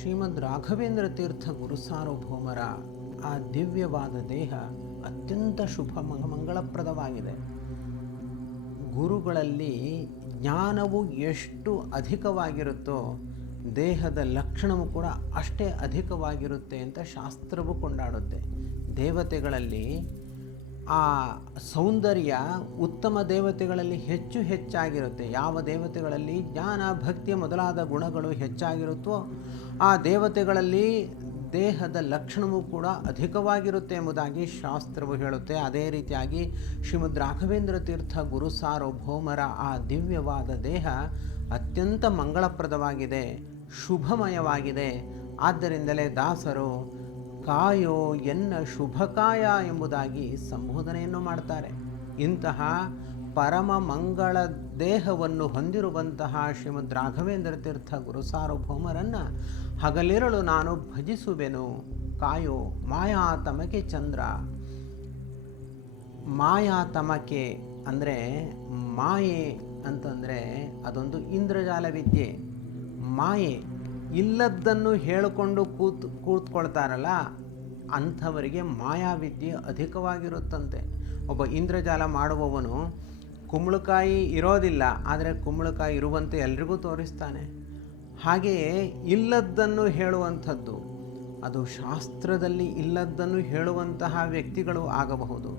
ಶ್ರೀಮದ್ ರಾಘವೇಂದ್ರ ತೀರ್ಥ ಗುರುಸಾರ್ವಭೌಮರ ಆ ದಿವ್ಯವಾದ ದೇಹ ಅತ್ಯಂತ ಶುಭ ಮಂಗಳಪ್ರದವಾಗಿದೆ. ಗುರುಗಳಲ್ಲಿ ಜ್ಞಾನವು ಎಷ್ಟು ಅಧಿಕವಾಗಿರುತ್ತೋ ದೇಹದ ಲಕ್ಷಣವು ಕೂಡ ಅಷ್ಟೇ ಅಧಿಕವಾಗಿರುತ್ತೆ ಅಂತ ಶಾಸ್ತ್ರವು ಕೊಂಡಾಡುತ್ತೆ. ದೇವತೆಗಳಲ್ಲಿ ಆ ಸೌಂದರ್ಯ ಉತ್ತಮ ದೇವತೆಗಳಲ್ಲಿ ಹೆಚ್ಚು ಹೆಚ್ಚಾಗಿರುತ್ತೆ. ಯಾವ ದೇವತೆಗಳಲ್ಲಿ ಜ್ಞಾನ ಭಕ್ತಿ ಮೊದಲಾದ ಗುಣಗಳು ಹೆಚ್ಚಾಗಿರುತ್ತೋ ಆ ದೇವತೆಗಳಲ್ಲಿ ದೇಹದ ಲಕ್ಷಣವೂ ಕೂಡ ಅಧಿಕವಾಗಿರುತ್ತೆ ಎಂಬುದಾಗಿ ಶಾಸ್ತ್ರವು ಹೇಳುತ್ತೆ. ಅದೇ ರೀತಿಯಾಗಿ ಶ್ರೀಮದ್ ರಾಘವೇಂದ್ರ ತೀರ್ಥ ಗುರು ಸಾರ್ವಭೌಮರ ಆ ದಿವ್ಯವಾದ ದೇಹ ಅತ್ಯಂತ ಮಂಗಳಪ್ರದವಾಗಿದೆ, ಶುಭಮಯವಾಗಿದೆ. ಆದ್ದರಿಂದಲೇ ದಾಸರು ಕಾಯೋ ಎನ್ನ ಶುಭಕಾಯ ಎಂಬುದಾಗಿ ಸಂಬೋಧನೆಯನ್ನು ಮಾಡ್ತಾರೆ. ಇಂತಹ ಪರಮ ಮಂಗಳ ದೇಹವನ್ನು ಹೊಂದಿರುವಂತಹ ಶ್ರೀಮದ್ ರಾಘವೇಂದ್ರ ತೀರ್ಥ ಗುರುಸಾರ್ವಭೌಮರನ್ನು ಹಗಲಿರಳು ನಾನು ಭಜಿಸುವೆನು. ಕಾಯೋ ಮಾಯಾ ತಮಕೆ ಚಂದ್ರ. ಮಾಯಾ ತಮಕೆ ಅಂದರೆ ಮಾಯೆ ಅಂತಂದರೆ ಅದೊಂದು ಇಂದ್ರಜಾಲ ವಿದ್ಯೆ ಮಾಯೆ ಇಲ್ಲದ್ದನ್ನು ಹೇಳಿಕೊಂಡು ಕೂತ್, ಕೂತ್ಕೊಳ್ತಾರಲ್ಲ, ಅಂಥವರಿಗೆ ಮಾಯಾವಿದ್ಯೆ ಅಧಿಕವಾಗಿರುತ್ತಂತೆ. ಒಬ್ಬ ಇಂದ್ರಜಾಲ ಮಾಡುವವನು ಕುಂಬಳಕಾಯಿ ಇರೋದಿಲ್ಲ, ಆದರೆ ಕುಂಬಳಕಾಯಿ ಇರುವಂತೆ ಎಲ್ರಿಗೂ ತೋರಿಸ್ತಾನೆ. ಹಾಗೆಯೇ ಇಲ್ಲದ್ದನ್ನು ಹೇಳುವಂಥದ್ದು, ಅದು ಶಾಸ್ತ್ರದಲ್ಲಿ ಇಲ್ಲದ್ದನ್ನು ಹೇಳುವಂತಹ ವ್ಯಕ್ತಿಗಳು ಆಗಬಹುದು.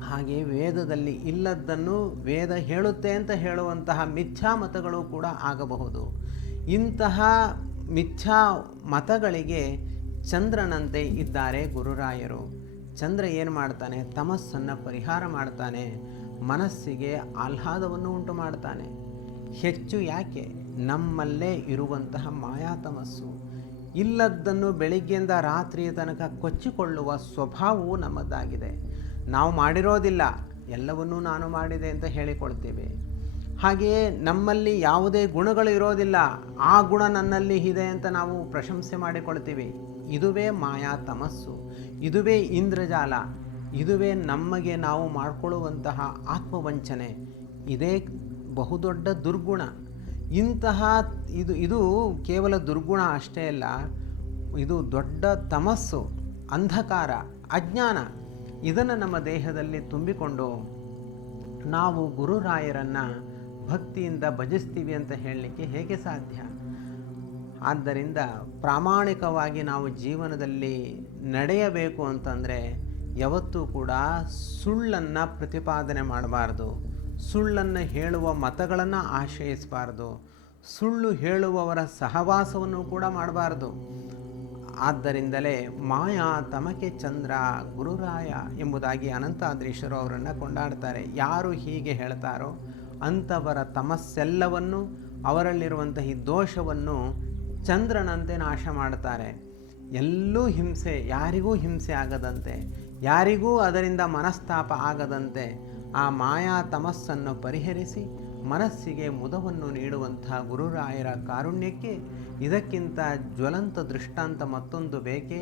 ಹಾಗೆ ವೇದದಲ್ಲಿ ಇಲ್ಲದ್ದನ್ನು ವೇದ ಹೇಳುತ್ತೆ ಅಂತ ಹೇಳುವಂತಹ ಮಿಥ್ಯಾ ಮತಗಳು ಕೂಡ ಆಗಬಹುದು. ಇಂತಹ ಮಿಥ್ಯಾ ಮತಗಳಿಗೆ ಚಂದ್ರನಂತೆ ಇದ್ದಾರೆ ಗುರುರಾಯರು. ಚಂದ್ರ ಏನು ಮಾಡ್ತಾನೆ? ತಮಸ್ಸನ್ನು ಪರಿಹಾರ ಮಾಡ್ತಾನೆ. ಮನಸ್ಸಿಗೆ ಆಹ್ಲಾದವನ್ನು ಉಂಟು ಮಾಡ್ತಾನೆ ಹೆಚ್ಚು ಯಾಕೆ? ನಮ್ಮಲ್ಲೇ ಇರುವಂತಹ ಮಾಯಾ ತಮಸ್ಸು. ಇಲ್ಲದ್ದನ್ನು ಬೆಳಿಗ್ಗೆಯಿಂದ ರಾತ್ರಿಯ ತನಕ ಕೊಚ್ಚಿಕೊಳ್ಳುವ ಸ್ವಭಾವವು ನಮ್ಮದಾಗಿದೆ. ನಾವು ಮಾಡಿರೋದಿಲ್ಲ. ಎಲ್ಲವನ್ನೂ ನಾನು ಮಾಡಿದೆ ಅಂತ ಹೇಳಿಕೊಳ್ತೇವೆ. ಹಾಗೆಯೇ ನಮ್ಮಲ್ಲಿ ಯಾವುದೇ ಗುಣಗಳು ಇರೋದಿಲ್ಲ, ಆ ಗುಣ ನನ್ನಲ್ಲಿ ಇದೆ ಅಂತ ನಾವು ಪ್ರಶಂಸೆ ಮಾಡಿಕೊಳ್ತೀವಿ. ಇದುವೇ ಮಾಯಾ ತಮಸ್ಸು, ಇದುವೇ ಇಂದ್ರಜಾಲ, ಇದುವೇ ನಮಗೆ ನಾವು ಮಾಡಿಕೊಳ್ಳುವಂತಹ ಆತ್ಮವಂಚನೆ. ಇದೇ ಬಹುದೊಡ್ಡ ದುರ್ಗುಣ. ಇಂತಹ ಇದು ಇದು ಕೇವಲ ದುರ್ಗುಣ ಅಷ್ಟೇ ಅಲ್ಲ, ಇದು ದೊಡ್ಡ ತಮಸ್ಸು, ಅಂಧಕಾರ, ಅಜ್ಞಾನ, ಇದನ್ನು ನಮ್ಮ ದೇಹದಲ್ಲಿ ತುಂಬಿಕೊಂಡು ನಾವು ಗುರುರಾಯರನ್ನು ಭಕ್ತಿಯಿಂದ ಭಜಿಸ್ತೀವಿ ಅಂತ ಹೇಳಲಿಕ್ಕೆ ಹೇಗೆ ಸಾಧ್ಯ? ಆದ್ದರಿಂದ ಪ್ರಾಮಾಣಿಕವಾಗಿ ನಾವು ಜೀವನದಲ್ಲಿ ನಡೆಯಬೇಕು ಅಂತಂದರೆ ಯಾವತ್ತೂ ಕೂಡ ಸುಳ್ಳನ್ನು ಪ್ರತಿಪಾದನೆ ಮಾಡಬಾರ್ದು. ಸುಳ್ಳನ್ನು ಹೇಳುವ ಮತಗಳನ್ನು ಆಶ್ರಯಿಸಬಾರ್ದು. ಸುಳ್ಳು ಹೇಳುವವರ ಸಹವಾಸವನ್ನು ಕೂಡ ಮಾಡಬಾರ್ದು. ಆದ್ದರಿಂದಲೇ ಮಾಯಾ ತಮಕೆ ಚಂದ್ರ ಗುರುರಾಯ ಎಂಬುದಾಗಿ ಅನಂತಾದ್ರೀಶರು ಅವರನ್ನು ಕೊಂಡಾಡ್ತಾರೆ. ಯಾರು ಹೀಗೆ ಹೇಳ್ತಾರೋ ಅಂಥವರ ತಮಸ್ಸೆಲ್ಲವನ್ನು ಅವರಲ್ಲಿರುವಂತಹ ಈ ದೋಷವನ್ನು ಚಂದ್ರನಂತೆ ನಾಶ ಮಾಡ್ತಾರೆ. ಎಲ್ಲೂ ಹಿಂಸೆ, ಯಾರಿಗೂ ಹಿಂಸೆ ಆಗದಂತೆ, ಯಾರಿಗೂ ಅದರಿಂದ ಮನಸ್ತಾಪ ಆಗದಂತೆ ಆ ಮಾಯಾ ತಮಸ್ಸನ್ನು ಪರಿಹರಿಸಿ ಮನಸ್ಸಿಗೆ ಮುದವನ್ನು ನೀಡುವಂಥ ಗುರುರಾಯರ ಕಾರುಣ್ಯಕ್ಕೆ ಇದಕ್ಕಿಂತ ಜ್ವಲಂತ ದೃಷ್ಟಾಂತ ಮತ್ತೊಂದು ಬೇಕೇ?